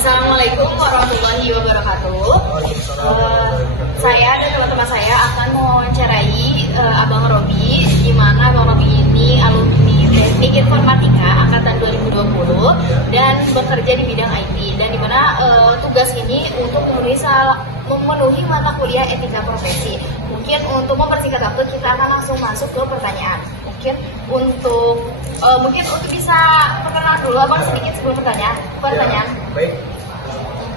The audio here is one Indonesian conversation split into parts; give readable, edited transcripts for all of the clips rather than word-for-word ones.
Assalamualaikum warahmatullahi wabarakatuh. Saya dan teman-teman saya akan mewawancarai Abang Robi, di mana Abang Robi ini alumni Teknik Informatika angkatan 2020 dan bekerja di bidang IT, dan di mana tugas ini untuk memenuhi mata kuliah etika profesi. Mungkin untuk mempersingkat waktu kita akan langsung masuk ke pertanyaan. Mungkin untuk bisa perkenalan dulu Abang sedikit sebelum pertanyaan. Ya, baik.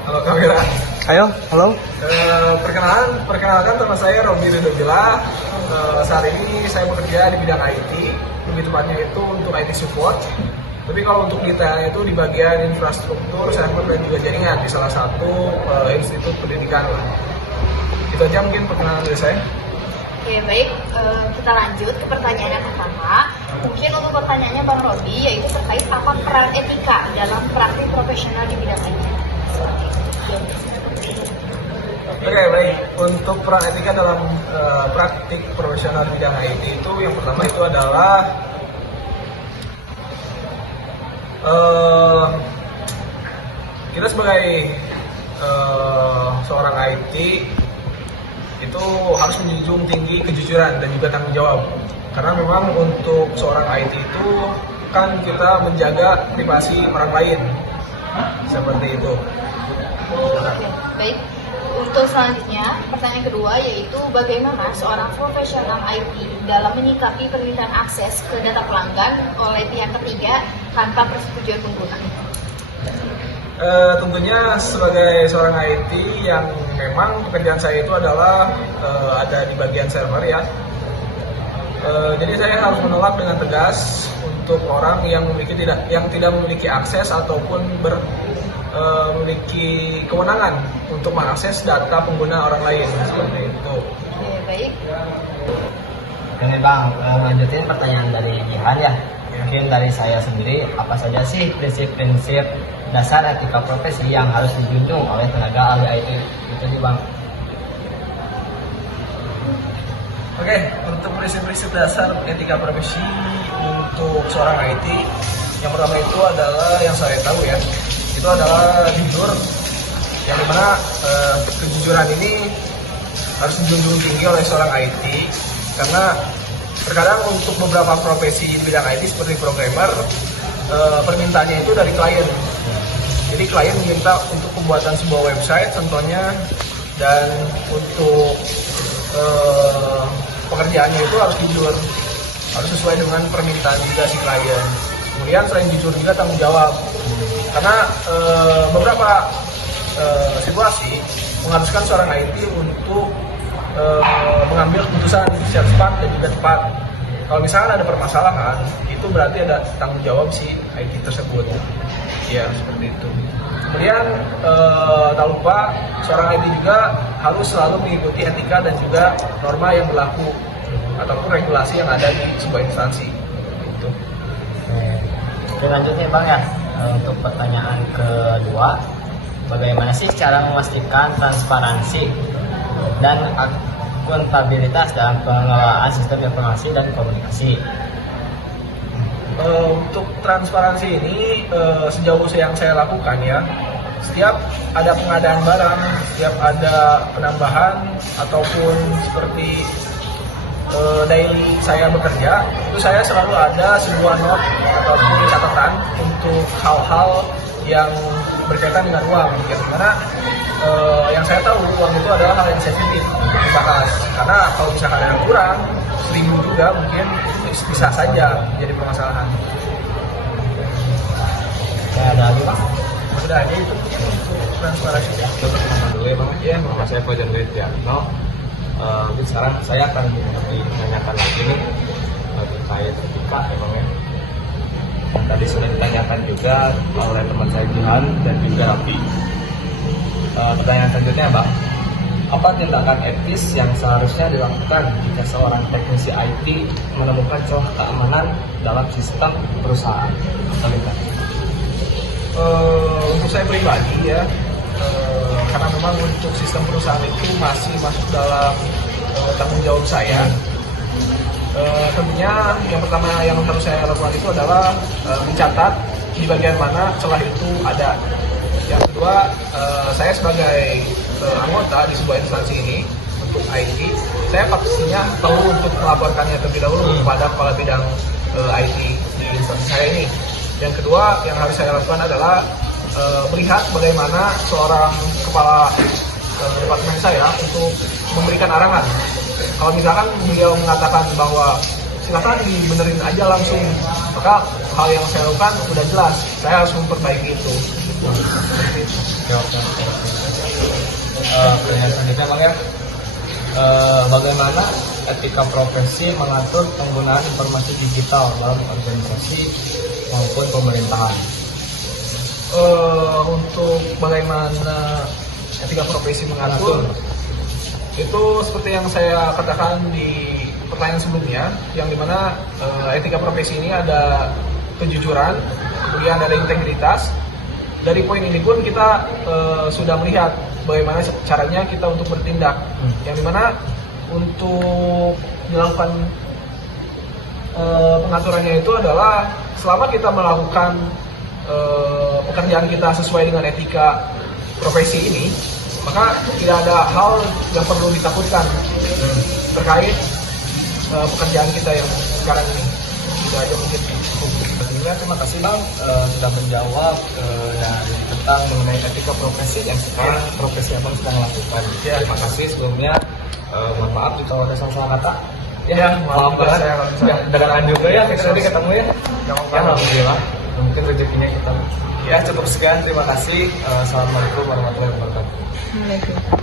Halo kamera. Ayo, halo. Perkenalkan nama saya Robi Ridobila. Saat ini saya bekerja di bidang IT, lebih tepatnya itu untuk IT support. Tapi kalau untuk detailnya itu di bagian infrastruktur, server dan juga jaringan di salah satu institut pendidikan. Itu aja mungkin perkenalan dari saya. Oke, baik. Kita lanjut ke pertanyaan yang pertama. Mungkin untuk pertanyaannya Bang Robi, yaitu terkait apa peran etika dalam praktik profesional di bidang IT. Oke, baik. Untuk peran etika dalam praktik profesional di bidang IT itu, yang pertama itu adalah kita sebagai seorang IT itu harus menjunjung tinggi kejujuran dan juga tanggung jawab. Karena memang untuk seorang IT itu kan kita menjaga privasi orang lain. Seperti itu. Oke, baik. Untuk selanjutnya, pertanyaan kedua yaitu bagaimana seorang profesional IT dalam menyikapi permintaan akses ke data pelanggan oleh pihak ketiga tanpa persetujuan pengguna. Tentunya sebagai seorang IT yang memang pekerjaan saya itu adalah ada di bagian server ya. Jadi saya harus menolak dengan tegas untuk orang yang tidak memiliki akses ataupun memiliki kewenangan untuk mengakses data pengguna orang lain seperti itu. Oke, baik. Oke Bang, lanjutin pertanyaan dari Jihan ya. Mungkin dari saya sendiri, apa saja sih prinsip-prinsip dasar etika profesi yang harus dijunjung oleh tenaga ahli IT? Itu sih Bang. Oke, untuk prinsip-prinsip dasar etika profesi untuk seorang IT, yang pertama itu adalah yang saya tahu ya, itu adalah jujur, yang dimana kejujuran ini harus dijunjung tinggi oleh seorang IT, karena terkadang untuk beberapa profesi di bidang IT seperti programmer, permintaannya itu dari klien. Jadi klien meminta untuk pembuatan sebuah website contohnya, dan untuk pekerjaannya itu harus jujur, harus sesuai dengan permintaan juga si klien. Kemudian selain jujur juga tanggung jawab, karena beberapa situasi mengharuskan seorang IT untuk mengambil keputusan secara cepat dan juga tepat. Kalau misalkan ada permasalahan, itu berarti ada tanggung jawab si IT tersebut. Ya, seperti itu. Kemudian tak lupa seorang IT juga harus selalu mengikuti etika dan juga norma yang berlaku ataupun regulasi yang ada di sebuah instansi. Itu. Oke, lanjutnya Bang ya. Untuk pertanyaan kedua, bagaimana sih cara memastikan transparansi dan akuntabilitas dalam pengelolaan sistem informasi dan komunikasi? Untuk transparansi ini sejauh yang saya lakukan ya, setiap ada pengadaan barang, setiap ada penambahan ataupun seperti daily saya bekerja, itu saya selalu ada sebuah note ataupun catatan untuk hal-hal yang berkaitan dengan uang, karena yang saya tahu uang itu adalah hal yang sensitif untuk dibahas, karena kalau misalkan ada yang kurang, seminggu juga mungkin bisa saja jadi permasalahan. Ada lagi Bang? Sudah aja itu untuk transparansi ya. Pertama dulu ya Bang, nama saya Fajar Widianto. Mungkin sekarang saya akan lebih menanyakan lagi nih terkait etika ya Bang ya. Yang tadi sudah ditanyakan juga oleh teman saya Jihan dan juga Rafi. Pertanyaan selanjutnya Bang, apa tindakan etis yang seharusnya dilakukan jika seorang teknisi IT menemukan celah keamanan dalam sistem perusahaan? Untuk saya pribadi ya, karena memang untuk sistem perusahaan itu masih masuk dalam tanggung jawab saya. Tentunya yang pertama yang harus saya lakukan itu adalah mencatat di bagian mana celah itu ada. Yang kedua, saya sebagai anggota di sebuah instansi ini untuk IT, saya pastinya perlu untuk melaporkannya terlebih dahulu kepada kepala bidang IT di instansi saya ini. Yang kedua yang harus saya lakukan adalah melihat bagaimana seorang kepala departemen saya untuk memberikan arahan. Kalau misalkan beliau mengatakan bahwa silakan dibenerin aja langsung, maka hal yang saya lakukan udah jelas, saya harus memperbaiki itu. Pertanyaan selanjutnya Bang ya, bagaimana etika profesi mengatur penggunaan informasi digital dalam organisasi maupun pemerintahan? Untuk bagaimana etika profesi mengatur, itu seperti yang saya katakan di pertanyaan sebelumnya, yang dimana etika profesi ini ada kejujuran, kemudian ada integritas. Dari poin ini pun kita sudah melihat bagaimana caranya kita untuk bertindak, yang dimana untuk dilakukan pengaturannya itu adalah selama kita melakukan pekerjaan kita sesuai dengan etika profesi ini, maka tidak ada hal yang perlu ditakutkan terkait pekerjaan kita yang sekarang ini. Itu aja mungkin. Sebelumnya terima kasih Bang sudah menjawab tentang mengenai etika profesi yang sekarang profesi Abang sedang lakukan. Ya, terima kasih sebelumnya. Mohon maaf jika ada salah kata. Ya, maaf banget. saya kalau misalnya Dagangan juga ya, kita nanti ketemu ya. Jangan Ya, alhamdulillah. Mungkin rezekinya kita. Ya, cukup sekian. Terima kasih. Assalamualaikum warahmatullahi wabarakatuh. Waalaikumsalam.